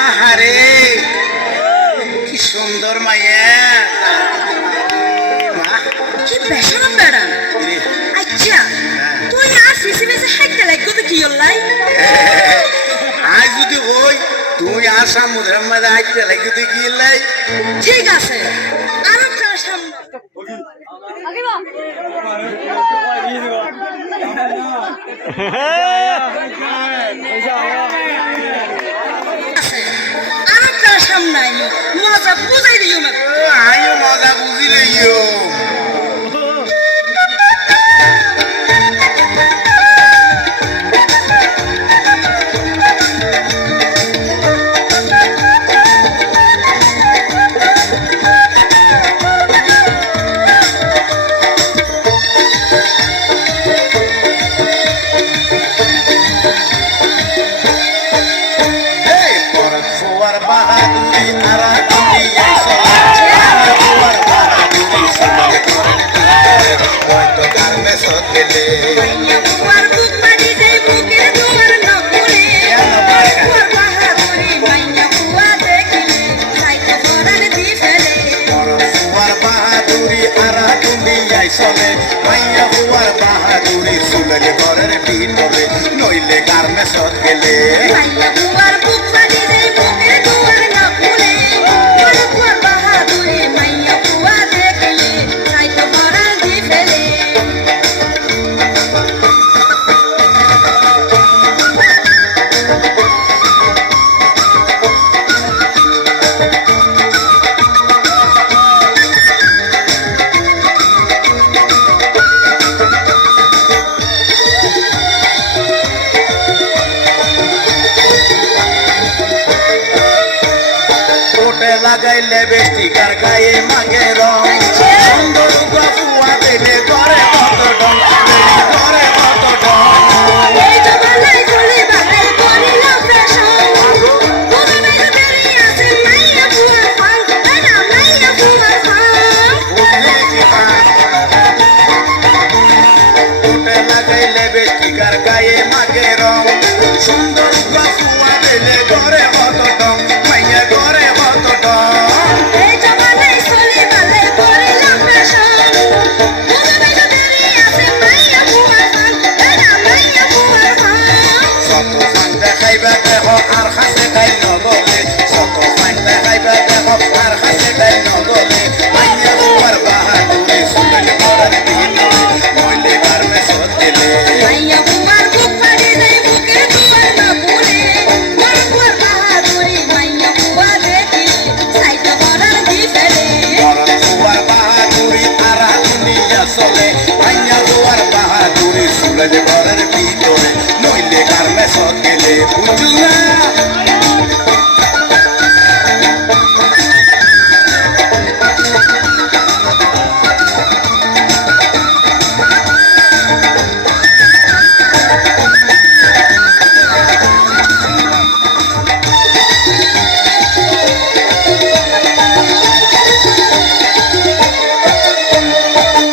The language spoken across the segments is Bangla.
আহারে কি সুন্দর মাইয়া কি বেশরম বেড়া আচ্ছা তুই আর সিসিমেসে হাইতে লাগতো তো কি হল্লাই আজ যদি হই তুই আসাম মুহাম্মদ আইতে লাগি তুই কি লাই ঠিক আছে আর একটা সামনে আর একটা সামনে মজা বুঝাই দিও না আইও মজা বুঝি লইও বাহাদুরি আরা তুমি হয়তো গার্মে সকেলে তোমার বুক মারি যাই বুকে তোমার নকুলে তোমার বাহাদুরি মাইয়া বুয়া দেখিলে সাইতে পরান দি ফেলে ফুয়ার বাহাদুরি আরা তুমি আইসলে মাইয়া ফুয়ার বাহাদুরি সুলেলে ঘরের ভিতরে নইলে গার্মে সকেলে মাইয়া বুয়ার বুক মারি যাই বুকে তোমার নকুলে তোমার বাহাদুরি মাইয়া বুয়া দেখিলে সাইতে পরান দি ফেলে কোটে লাগাইলে বেষ্টিকার গায়ে মাগে রং সুন্দর ফুয়া দিলে করে কত ডং করে কত ডং এই জবানাই চলে বালাই করিল ফ্যাশন কোথায় বেরি আছে মাইয়া বুয়া ফান না মাইয়া বুয়া ফান বুঝলি কি কোটে লাগাইলে বেষ্টিকার গায়ে মাগে রং সুন্দর ফুয়া দিলে করে কত ডং মাইয়া করে কত ডং এই জবানাই চলে বালাই করিল ফ্যাশন কোথায় বেরি আছে মাইয়া বুয়া ফান না মাইয়া বুয়া ফান শত ফান দেখাইবা দেখো আর হাসে গাই নগলে শত ফান দেখাইবা দেখো আর হাসে গাই নগলে মাইয়া বুয়ার বাহাদুরি সুলেলে ঘরের ভিতরে নইলে গার্মে সকেলে মাইয়া বুয়ার বুক ফাড়ি যাই বুকে তোমার না ভুলে তোমার বাহাদুরি মাইয়া বুয়া দেখিলে সাইতে পরান দি ফেলে ঘরের ফুয়ার বাহাদুরি আরা দুনিয়া চলে মাইয়া বুয়ার বাহাদুরি সুলেলে ঘরের ভিতরে নইলে গার্মে সকেলে বুঝলা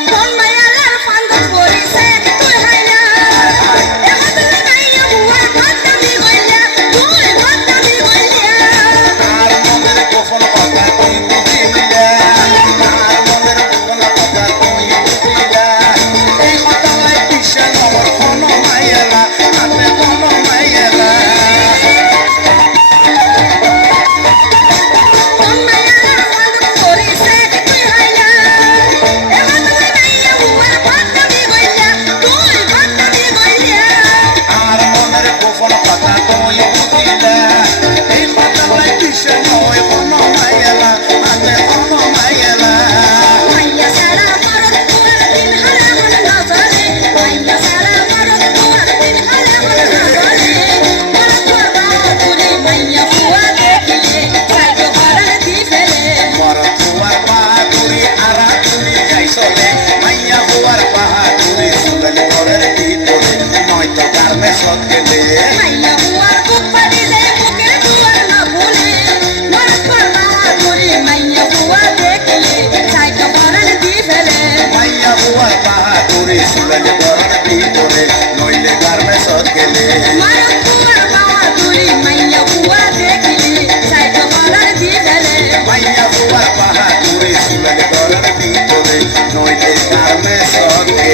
কোন মায়ালার ফান্দত পরিছে তুই হাইলা এখন তুমি মাইয়া বুয়ার বদনামি কইলা তুই বদনামি কইলা আর মনের গোপন কথা তুই বুঝিলা আর মনের গোপন কথা তুই বুঝিলা এই কথাই পিছে নমর কোনো মাইয়ালা হাতে কোনো মাইয়ালা কোন মায়ালার ফান্দত পরিছে তুই হাইলা এখন তুমি মাইয়া বুয়ার বদনামি কইলা তুই বদনামি কইলা আর মনের গোপন কথা তুই বুঝিলা এই কথাই পিছে নয় কোনো মাইয়ালা হাতে কোনো মাইয়ালা মাইয়া সারা মরদ তোমার দিন হারা মন নজরে মাইয়া সারা মরদ তোমার দিন হারা মন নজরে মরদ তোর বাহাদুরি মাইয়া বুয়া দেখিলে সাইতে পরান দি ফেলে মরদ ফুয়ার বাহাদুরি আরা দুনিয়ায় চলে মাইয়া ফুয়ার বাহাদুরি সুলেলে ঘরের ভিতরে নয়তো গার্মে সকেলে মাইয়া বুয়ার বুক ফাড়ি যায় বুকে দুয়ার না ভুলে মরদ তোর বাহাদুরি মাইয়া বুয়া দেখিলে সাইতে পরান দি ফেলে মাইয়া ফুয়ার বাহাদুরি সুলেলে ঘরের ভিতরে নইলে গার্মে সকেলে মরদ তোমার বাহাদুরি সুলেল গড়ের ভিতরে নইলে কার মেসতে